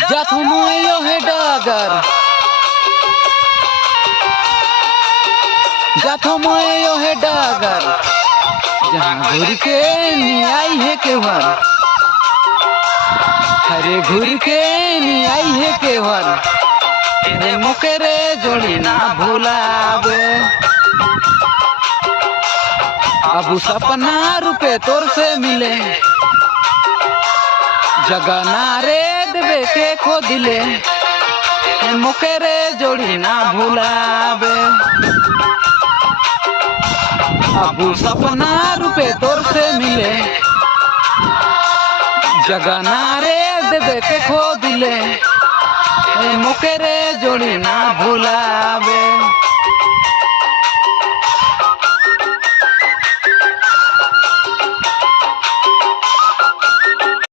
जखमयो है डागर जखमयो है डागर जहाँ घुर के आई है केवल हरे घुर के आई है केवल रे मुकेरे जोड़ी ना भूलावे अब सपना रुपए तोर से मिले जगह ना रे देवे के खो दिले मुकेरे जोड़ी ना भूलावे अब सपना रुपए तोर से मिले जगह ना रे देवे के खो दिले मुकेरे जोड़ी ना भूलावे।